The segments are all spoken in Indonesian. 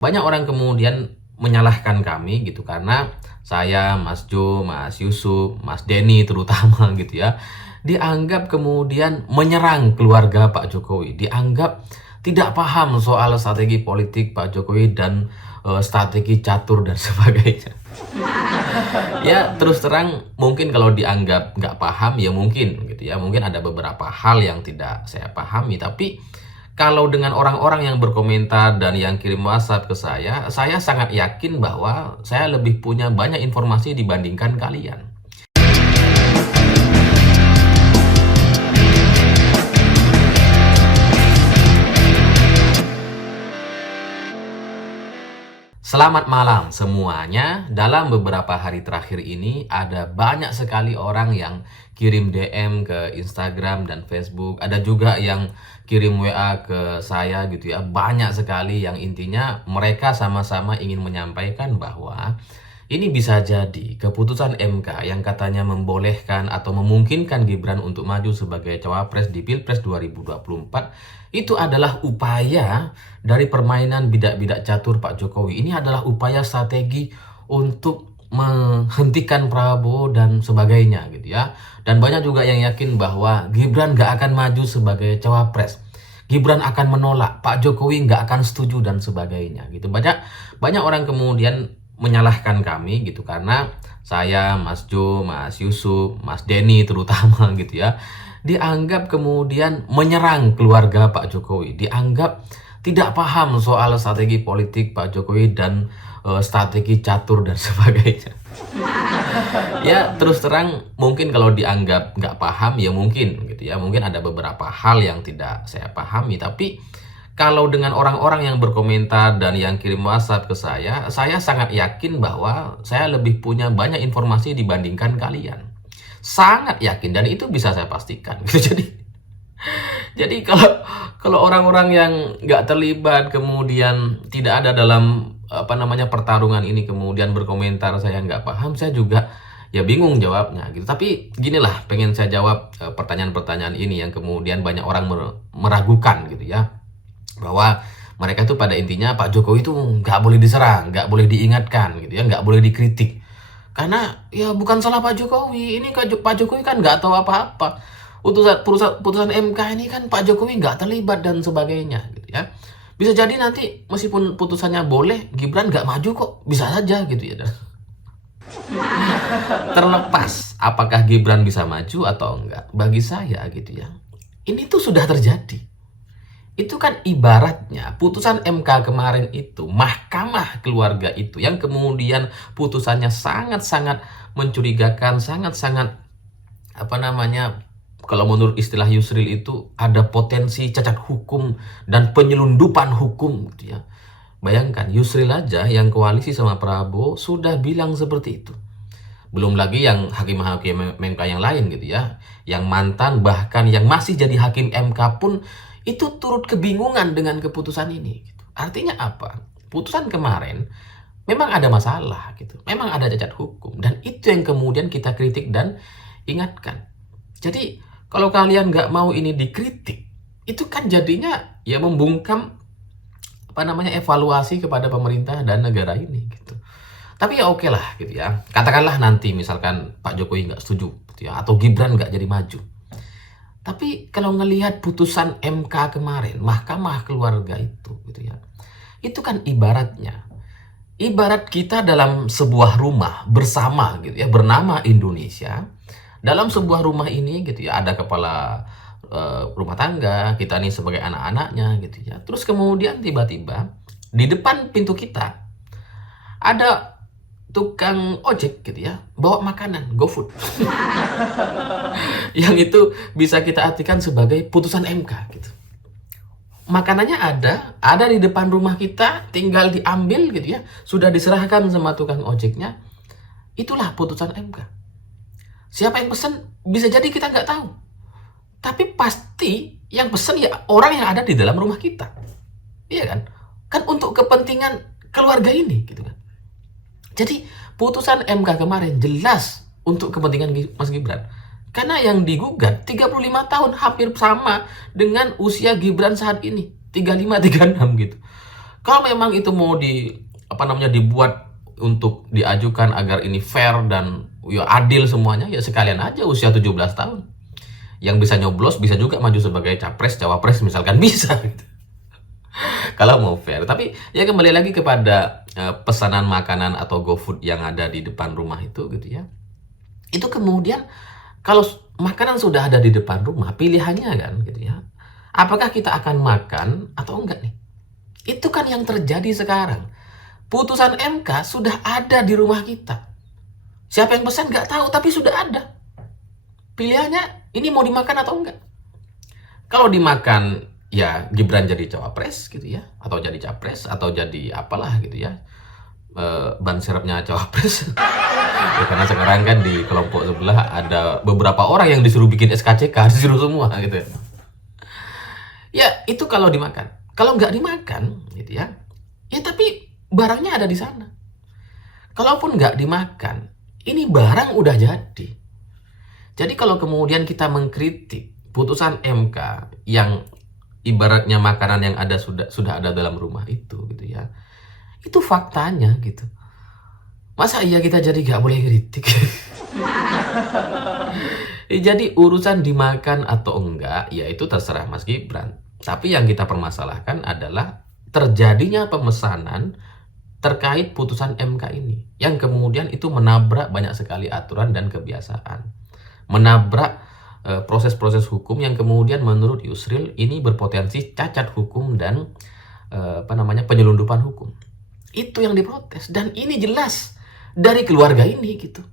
Banyak orang kemudian menyalahkan kami gitu karena saya, Mas Jo, Mas Yusuf, Mas Denny terutama gitu ya, dianggap kemudian menyerang keluarga Pak Jokowi, dianggap tidak paham soal strategi politik Pak Jokowi dan strategi catur dan sebagainya. Ya terus terang mungkin kalau dianggap nggak paham ya mungkin gitu ya, mungkin ada beberapa hal yang tidak saya pahami, tapi kalau dengan orang-orang yang berkomentar dan yang kirim WhatsApp ke saya sangat yakin bahwa saya lebih punya banyak informasi dibandingkan kalian. Selamat malam semuanya. Dalam beberapa hari terakhir ini ada banyak sekali orang yang kirim DM ke Instagram dan Facebook. Ada juga yang kirim WA ke saya gitu ya. Banyak sekali yang intinya mereka sama-sama ingin menyampaikan bahwa ini bisa jadi keputusan MK yang katanya membolehkan atau memungkinkan Gibran untuk maju sebagai cawapres di Pilpres 2024 itu adalah upaya dari permainan bidak-bidak catur Pak Jokowi. Ini adalah upaya strategi untuk menghentikan Prabowo dan sebagainya gitu ya. Dan banyak juga yang yakin bahwa Gibran gak akan maju sebagai cawapres. Gibran akan menolak, Pak Jokowi nggak akan setuju dan sebagainya gitu. Banyak orang kemudian menyalahkan kami gitu karena saya, Mas Jo, Mas Yusuf, Mas Denny terutama gitu ya, dianggap kemudian menyerang keluarga Pak Jokowi, dianggap tidak paham soal strategi politik Pak Jokowi dan strategi catur dan sebagainya. Ya terus terang mungkin kalau dianggap nggak paham ya mungkin gitu ya, mungkin ada beberapa hal yang tidak saya pahami, tapi kalau dengan orang-orang yang berkomentar dan yang kirim WhatsApp ke saya sangat yakin bahwa saya lebih punya banyak informasi dibandingkan kalian. Sangat yakin dan itu bisa saya pastikan gitu. Jadi kalau orang-orang yang nggak terlibat kemudian tidak ada dalam pertarungan ini kemudian berkomentar saya nggak paham, saya juga ya bingung jawabnya gitu. Tapi ginilah pengen saya jawab pertanyaan-pertanyaan ini yang kemudian banyak orang meragukan gitu ya, bahwa mereka itu pada intinya Pak Jokowi itu nggak boleh diserang, nggak boleh diingatkan gitu ya, nggak boleh dikritik. Karena ya bukan salah Pak Jokowi, ini Pak Jokowi kan nggak tahu apa-apa. Putusan MK ini kan Pak Jokowi nggak terlibat dan sebagainya gitu ya. Bisa jadi nanti meskipun putusannya boleh, Gibran nggak maju kok, bisa saja gitu ya. Terlepas apakah Gibran bisa maju atau enggak, bagi saya gitu ya, ini tuh sudah terjadi. Itu kan ibaratnya putusan MK kemarin itu, mahkamah keluarga itu yang kemudian putusannya sangat-sangat mencurigakan, sangat-sangat kalau menurut istilah Yusril itu ada potensi cacat hukum dan penyelundupan hukum gitu ya. Bayangkan Yusril aja yang koalisi sama Prabowo sudah bilang seperti itu. Belum lagi yang hakim-hakim MK yang lain gitu ya, yang mantan bahkan yang masih jadi hakim MK pun itu turut kebingungan dengan keputusan ini gitu. Artinya apa? Putusan kemarin memang ada masalah gitu, memang ada cacat hukum, dan itu yang kemudian kita kritik dan ingatkan. Jadi kalau kalian nggak mau ini dikritik, itu kan jadinya ya membungkam evaluasi kepada pemerintah dan negara ini gitu. Tapi ya oke lah gitu ya. Katakanlah nanti misalkan Pak Jokowi nggak setuju gitu ya, atau Gibran nggak jadi maju. Tapi kalau ngelihat putusan MK kemarin, mahkamah keluarga itu gitu ya, itu kan ibarat kita dalam sebuah rumah bersama gitu ya, bernama Indonesia. Dalam sebuah rumah ini gitu ya, ada kepala rumah tangga, kita nih sebagai anak-anaknya gitu ya. Terus kemudian tiba-tiba di depan pintu kita ada tukang ojek gitu ya, bawa makanan, GoFood. Yang itu bisa kita artikan sebagai putusan MK gitu. Makanannya ada di depan rumah kita, tinggal diambil gitu ya, sudah diserahkan sama tukang ojeknya. Itulah putusan MK. Siapa yang pesan bisa jadi kita nggak tahu. Tapi pasti yang pesan ya orang yang ada di dalam rumah kita. Iya kan? Kan untuk kepentingan keluarga ini gitu kan. Jadi putusan MK kemarin jelas untuk kepentingan Mas Gibran. Karena yang digugat 35 tahun hampir sama dengan usia Gibran saat ini. 35, 36 gitu. Kalau memang itu mau dibuat untuk diajukan agar ini fair dan ya adil semuanya, ya sekalian aja usia 17 tahun. Yang bisa nyoblos bisa juga maju sebagai capres, cawapres misalkan, bisa gitu. Kalau mau fair. Tapi ya kembali lagi kepada pesanan makanan atau GoFood yang ada di depan rumah itu gitu ya. Itu kemudian kalau makanan sudah ada di depan rumah, pilihannya kan gitu ya. Apakah kita akan makan atau enggak nih? Itu kan yang terjadi sekarang. Putusan MK sudah ada di rumah kita. Siapa yang pesan nggak tahu, tapi sudah ada. Pilihannya ini mau dimakan atau enggak. Kalau dimakan, ya Gibran jadi cawapres gitu ya, atau jadi capres, atau jadi apalah gitu ya, ban serepnya cawapres. Ya, karena sekarang kan di kelompok sebelah ada beberapa orang yang disuruh bikin SKCK, disuruh semua gitu ya. Ya itu kalau dimakan. Kalau nggak dimakan gitu ya, ya tapi barangnya ada di sana. Kalaupun nggak dimakan, ini barang udah jadi. Jadi kalau kemudian kita mengkritik putusan MK yang ibaratnya makanan yang ada sudah ada dalam rumah itu gitu ya, itu faktanya gitu. Masa iya kita jadi nggak boleh kritik? Jadi urusan dimakan atau enggak, ya itu terserah Mas Gibran. Tapi yang kita permasalahkan adalah terjadinya pemesanan terkait putusan MK ini, yang kemudian itu menabrak banyak sekali aturan dan kebiasaan, menabrak proses-proses hukum yang kemudian menurut Yusril ini berpotensi cacat hukum dan penyelundupan hukum. Itu yang diprotes, dan ini jelas dari keluarga ini gitu.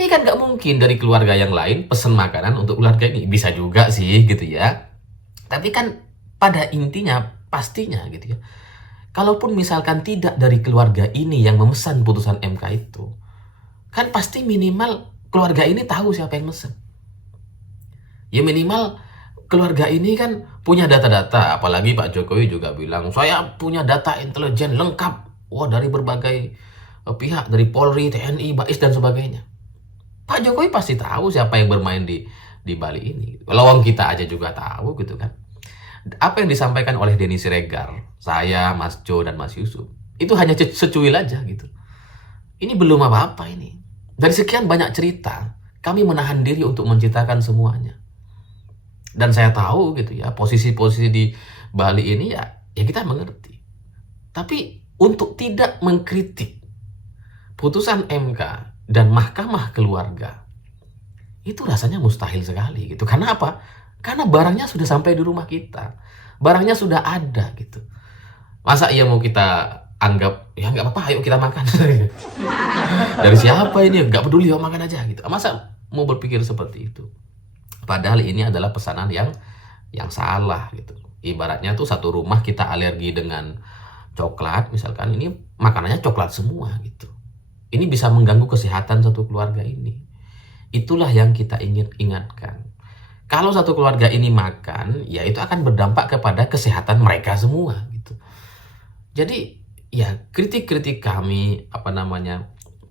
Ini kan nggak mungkin dari keluarga yang lain pesen makanan untuk keluarga ini. Bisa juga sih gitu ya, tapi kan pada intinya pastinya gitu ya, kalaupun misalkan tidak dari keluarga ini yang memesan putusan MK itu, kan pasti minimal keluarga ini tahu siapa yang mesen. Ya minimal keluarga ini kan punya data-data, apalagi Pak Jokowi juga bilang, saya punya data intelijen lengkap, wah dari berbagai pihak, dari Polri, TNI, BAIS dan sebagainya. Pak Jokowi pasti tahu siapa yang bermain di Bali ini. Lawang kita aja juga tahu gitu kan. Apa yang disampaikan oleh Denny Siregar, saya, Mas Jo, dan Mas Yusuf, itu hanya secuil aja gitu. Ini belum apa-apa ini. Dari sekian banyak cerita, kami menahan diri untuk menceritakan semuanya. Dan saya tahu gitu ya, posisi-posisi di Bali ini ya kita mengerti. Tapi untuk tidak mengkritik putusan MK dan Mahkamah Keluarga, itu rasanya mustahil sekali gitu. Karena apa? Karena barangnya sudah sampai di rumah kita, barangnya sudah ada gitu. Masa iya mau kita anggap ya nggak apa-apa, ayo kita makan. Dari siapa ini? Nggak peduli, yuk makan aja gitu. Masa mau berpikir seperti itu? Padahal ini adalah pesanan yang salah gitu. Ibaratnya tuh satu rumah kita alergi dengan coklat, misalkan ini makanannya coklat semua gitu. Ini bisa mengganggu kesehatan satu keluarga ini. Itulah yang kita ingin ingatkan. Kalau satu keluarga ini makan, ya itu akan berdampak kepada kesehatan mereka semua gitu. Jadi ya kritik-kritik kami,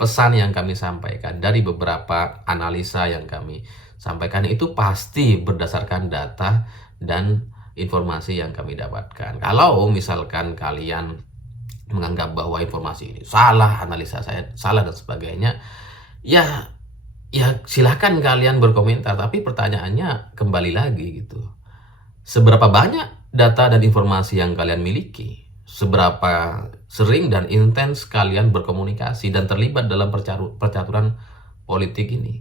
pesan yang kami sampaikan dari beberapa analisa yang kami sampaikan itu pasti berdasarkan data dan informasi yang kami dapatkan. Kalau misalkan kalian menganggap bahwa informasi ini salah, analisa saya salah dan sebagainya, ya silahkan kalian berkomentar. Tapi pertanyaannya kembali lagi gitu, seberapa banyak data dan informasi yang kalian miliki, seberapa sering dan intens kalian berkomunikasi dan terlibat dalam percaturan politik ini,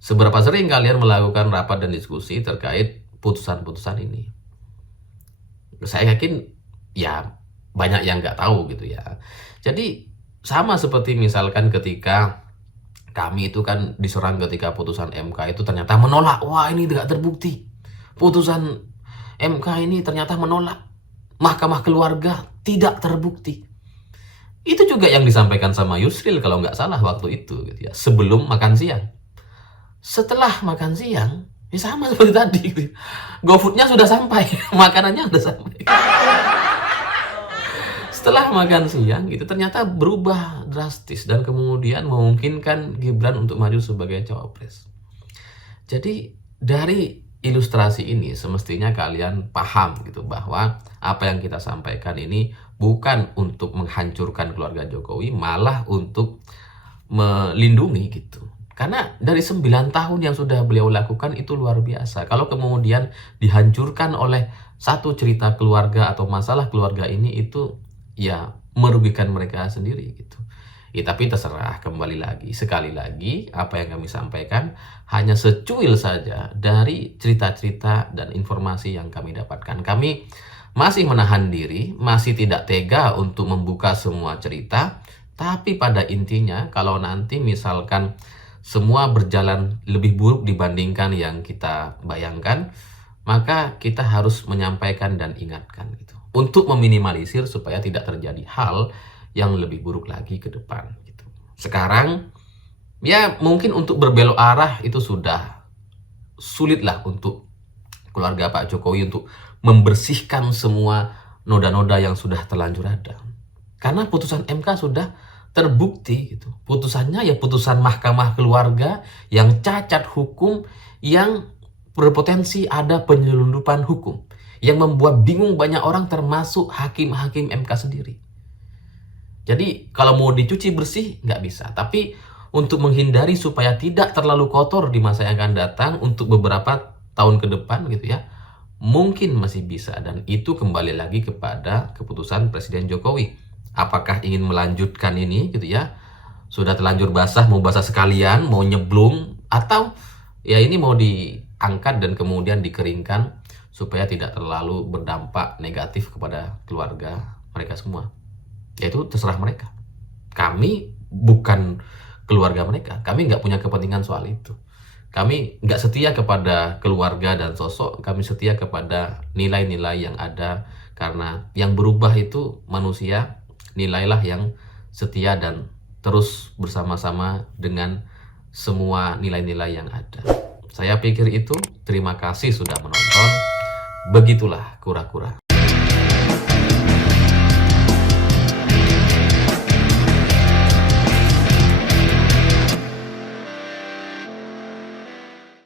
seberapa sering kalian melakukan rapat dan diskusi terkait putusan-putusan ini. Saya yakin ya banyak yang nggak tahu gitu ya. Jadi sama seperti misalkan ketika kami itu kan diserang ketika putusan MK itu ternyata menolak. Wah, ini tidak terbukti. Putusan MK ini ternyata menolak. Mahkamah Keluarga tidak terbukti. Itu juga yang disampaikan sama Yusril kalau nggak salah waktu itu gitu ya, sebelum makan siang. Setelah makan siang, ya sama seperti tadi gitu. GoFood-nya sudah sampai, makanannya sudah sampai. Setelah makan siang gitu ternyata berubah drastis dan kemudian memungkinkan Gibran untuk maju sebagai cawapres. Jadi dari ilustrasi ini semestinya kalian paham gitu bahwa apa yang kita sampaikan ini bukan untuk menghancurkan keluarga Jokowi, malah untuk melindungi gitu. Karena dari 9 tahun yang sudah beliau lakukan itu luar biasa. Kalau kemudian dihancurkan oleh satu cerita keluarga atau masalah keluarga ini, itu ya merugikan mereka sendiri gitu. Ya, tapi terserah, kembali lagi, sekali lagi apa yang kami sampaikan hanya secuil saja dari cerita-cerita dan informasi yang kami dapatkan. Kami masih menahan diri, masih tidak tega untuk membuka semua cerita, tapi pada intinya kalau nanti misalkan semua berjalan lebih buruk dibandingkan yang kita bayangkan, maka kita harus menyampaikan dan ingatkan gitu. Untuk meminimalisir supaya tidak terjadi hal yang lebih buruk lagi ke depan gitu. Sekarang ya mungkin untuk berbelok arah itu sudah sulit lah untuk keluarga Pak Jokowi untuk membersihkan semua noda-noda yang sudah terlanjur ada. Karena putusan MK sudah terbukti gitu. Putusannya ya putusan mahkamah keluarga yang cacat hukum, yang berpotensi ada penyelundupan hukum, yang membuat bingung banyak orang termasuk hakim-hakim MK sendiri. Jadi kalau mau dicuci bersih nggak bisa. Tapi untuk menghindari supaya tidak terlalu kotor di masa yang akan datang untuk beberapa tahun ke depan gitu ya, mungkin masih bisa. Dan itu kembali lagi kepada keputusan Presiden Jokowi. Apakah ingin melanjutkan ini gitu ya, sudah terlanjur basah, mau basah sekalian, mau nyeblung, atau ya ini mau diangkat dan kemudian dikeringkan supaya tidak terlalu berdampak negatif kepada keluarga mereka semua. Ya itu terserah mereka. Kami bukan keluarga mereka. Kami nggak punya kepentingan soal itu. Kami nggak setia kepada keluarga dan sosok. Kami setia kepada nilai-nilai yang ada. Karena yang berubah itu manusia. Nilailah yang setia dan terus bersama-sama dengan semua nilai-nilai yang ada. Saya pikir itu. Terima kasih sudah menonton. Begitulah kura-kura.